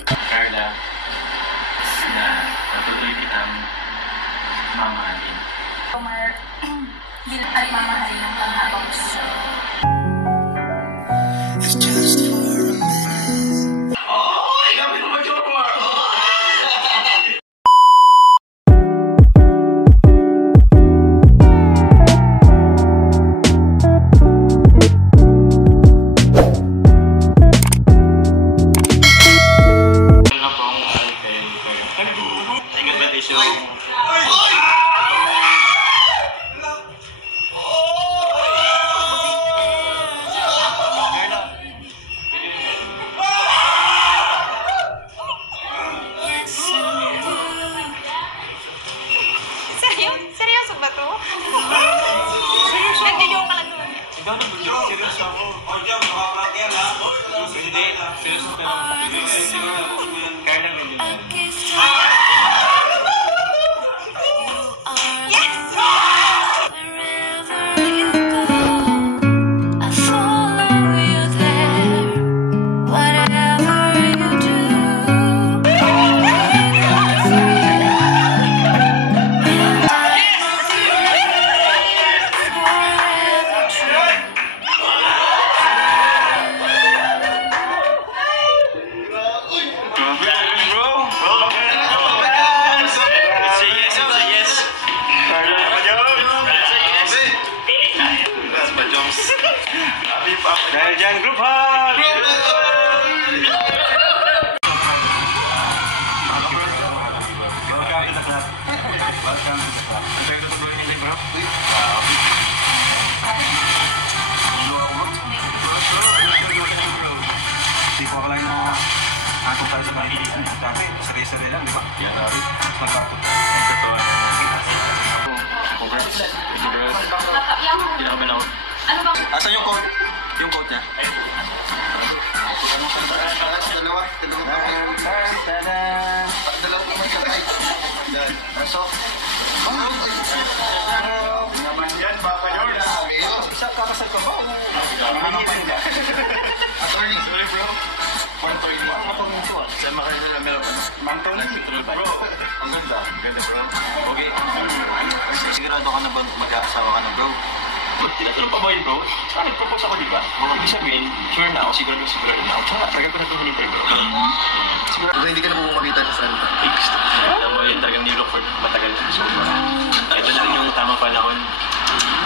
Carla, na patuloy kitang mamahalin. At mamahalin ng panghabang gusto. It's just for a minute. Oh, gamit mo ba Jomar? Seryoso ba to? Nagjo-joke ka lang naman. Ikaw na mag-joke. Seryoso ako. O, Jom, makaprank yan ha? Hindi. Seryoso ka naman. Kaya lang hindi na. Dahil dyan, group hug! Group hug! Welcome to the club. Welcome to the club. Ang tayo tutuloy niya, bro? Hindi po ako lang na ako tayo sa pamilya. Dati, sari-sari lang, di ba? Yan, Ari. Nagkatuto. Congrats. Hindi na kami na. Ano bang? Asan yung code? Yung code niya? Dalawa. Dalawa po may kamay. Yan. Pasok. Naman yan, Papa George. Isa kakasal ka ba? Hinihiling ka. Attorney. Sorry bro. Mantoy mo. Attorney ito ah. Saan makain na meron? Mantoy na. Bro. Ang ganda. Ganda bro. Okay. Sigurado ka na ba mag-aasawa ka na bro? Tinatanong pa ba yun, bro? Saka nag-propose ako, di ba? Ibig sabihin, sure na ako, sigurado na ako. Tsaka, tagal ko na ito hinintay, bro. Sigurado. Hindi ka na pumakitan sa salita. Ay, gusto. Alam mo yun, talagang nilook for matagal. So, ito na rin yung tamang panahon.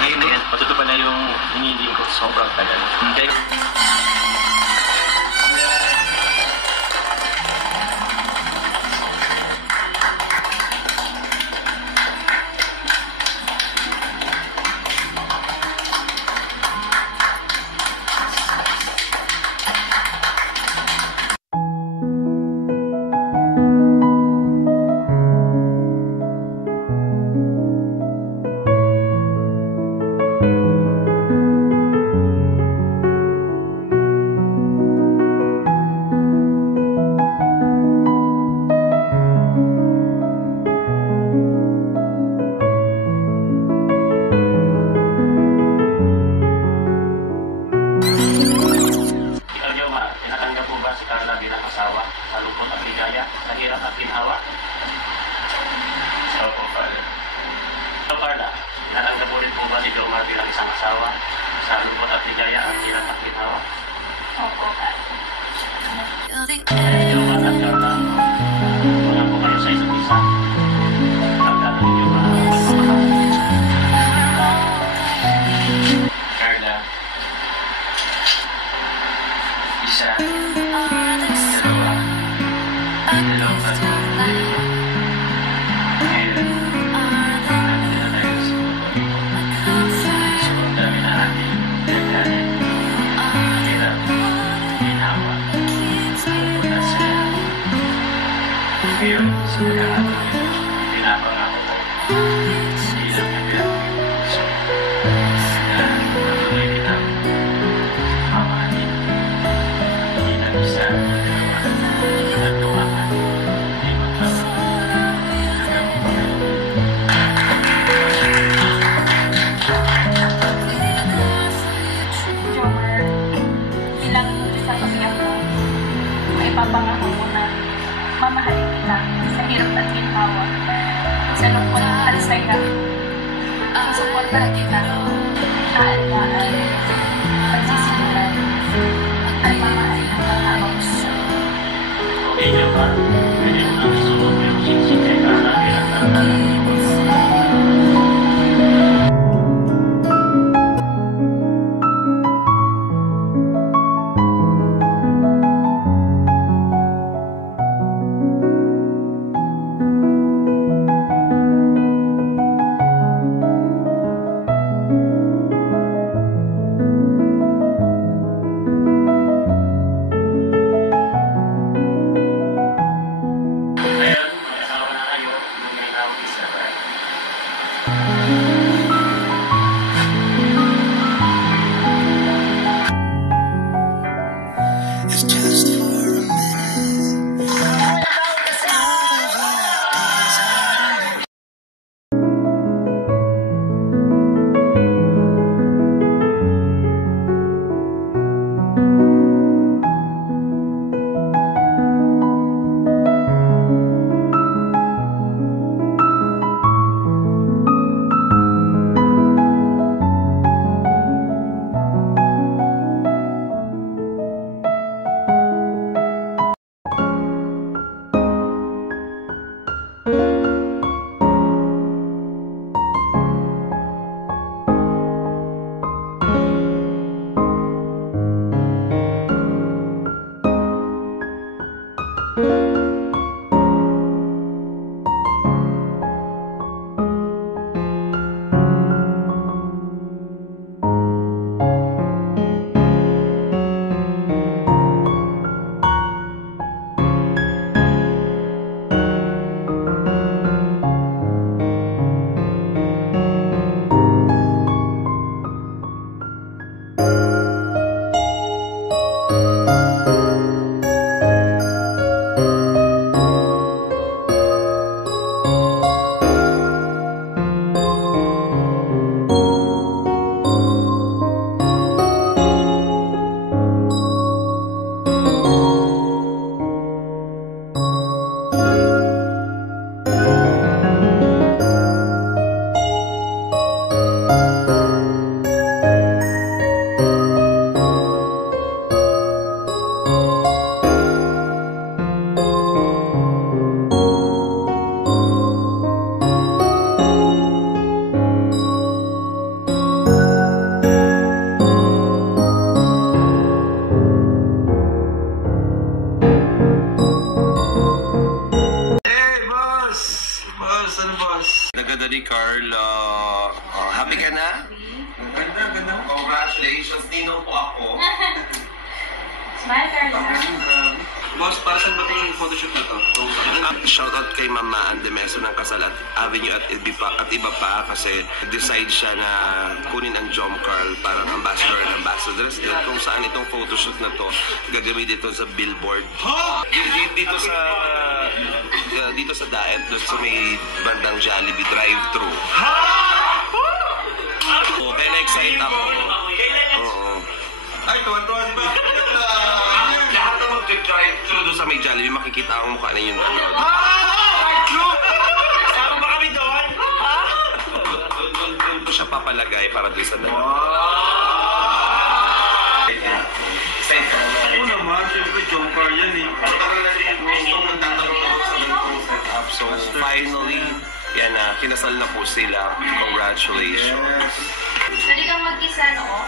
Ngayon na yan, matutupad na yung hinihiling ko. Sobrang tagal. Okay? Carla, natanggap mo rin po ba si Jomar bilang isang asawa? Sa lungkot at ligaya at hirap at ginawa? Opo, Jomar at Carla, wala po kayo sa isa't isa. Tandaan niyo ba? Carla, isa, dalawa, dalawang tatlo. na. Suportahan kita. Kaalaman. Pagsisimulan. At mamahal ng mahabang gusto. Okay na ba? Pwede mo lang sunod yung sisikay ka na pinagtatala. If just for a minute. Nagdadali Carl, happy ka na? Ganda. Congratulations, ninong po ako. Smile, Carla. Boss, para saan ba yung photoshoot na to? Shoutout kay Mama Andemeso ng Kasal at Avenue at iba pa kasi decide siya na kunin ang Jom Carl parang ambassador and ambassadress din kung saan itong photoshoot na to gagamit dito sa billboard. Dito sa Daet, doon sa may bandang Jollibee drive-thru. Kaya na-excite ako. Oo. Ay, tuwan-tuwa di ba? Lahat ng mag-drive-thru doon sa may Jollibee, makikita ang mukha na yung nanood. Sama ba kami doon? Doon ko siya papalagay para doon sa nanood. Excited ka na. Oo naman, siyempre Jomcar yan eh. Matagal na rin gustong nagtatanong ako sa ganitong setup. So finally, yan na, kinasal na po sila. Congratulations. Pwede kang mag-isa, no?